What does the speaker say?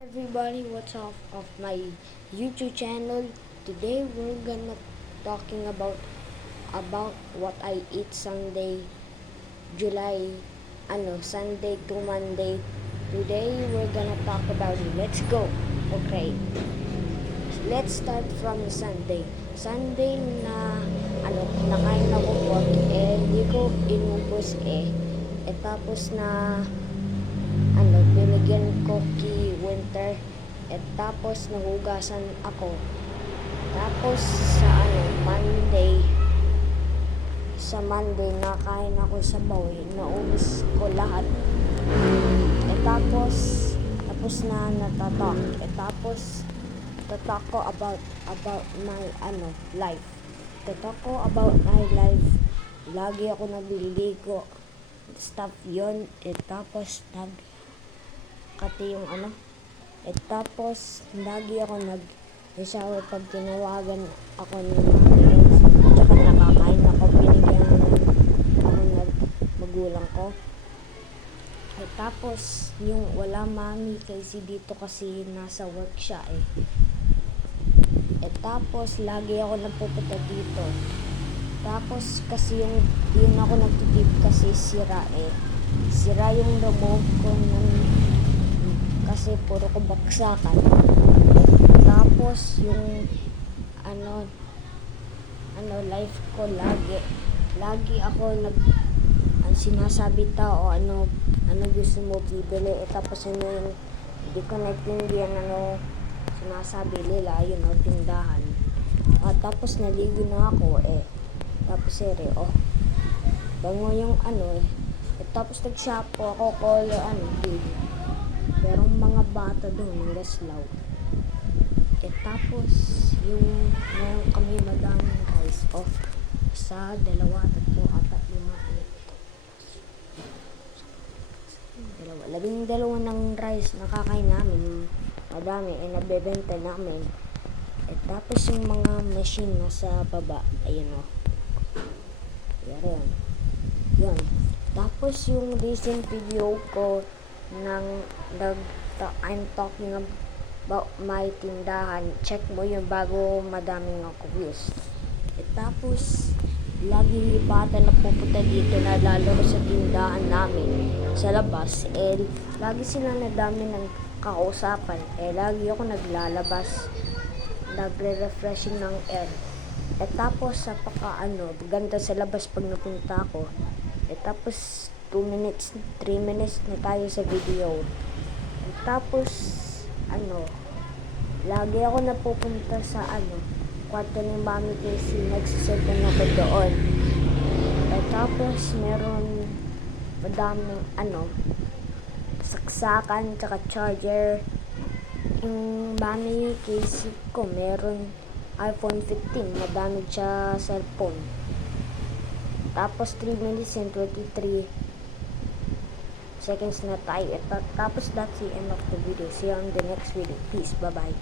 Everybody, what's up of my YouTube channel? Today we're gonna talking about what I eat Sunday, July, Sunday to Monday. Today we're gonna talk about it. Let's go. Okay. Let's start from Sunday. Sunday na nakain ako pork hindi ko inubos tapos na binigyan ko kay Winter tapos nahugasan ako tapos sa Monday nakain ako sa bawi, naubos ko lahat tapos na natatalk tapos tatalk ko about my life. Tatalk ko about my life. Lagi ako nagliligo stuff yon tapos kati yung tapos lagi ako nag-shower pag tinawagan ako ng mga friends, tsaka nakakain ako, binigyan ako ng magulang ko tapos yung wala mami kasi dito kasi nasa work siya tapos lagi ako nagpupunta dito tapos kasi yung ako nagtitip kasi sira yung remote ko kasi puro ko baksakan tapos yung life ko lagi ako ang sinasabi tao ano gusto mo bibili tapos yung hindi ko naintindihan sinasabi nila tindahan tapos naligo na ako tapos bango yung tapos nag-shampoo ako color big merong mga bata doon laslaw tapos yung meron kami madaming rice isa, dalawa, tatlo, apat, lima, labing-dalawa ng rice nakakain namin madami nabebenta namin tapos yung mga machine nasa baba ayun yun. Tapos yung recent video ko I'm talking about my tindahan, check mo yun bago madaming ako views tapos lagi bata na pupunta dito na lalo sa tindahan namin sa labas lagi sila nadami ng kausapan lagi ako naglalabas nagre-refreshing ng air tapos ganda sa labas pag napunta ako tapos 2 minutes 3 minutes na tayo sa video tapos lagi ako napupunta sa kwarto ni mami kasi nagsiserve ako doon tapos meron madaming saksakan tsaka charger yung mami case ko meron iPhone 15 madami siya cellphone tapos 3 minutes and 23 seconds na tayo tapos that's the end of the video. See you on the next video. Peace, bye bye.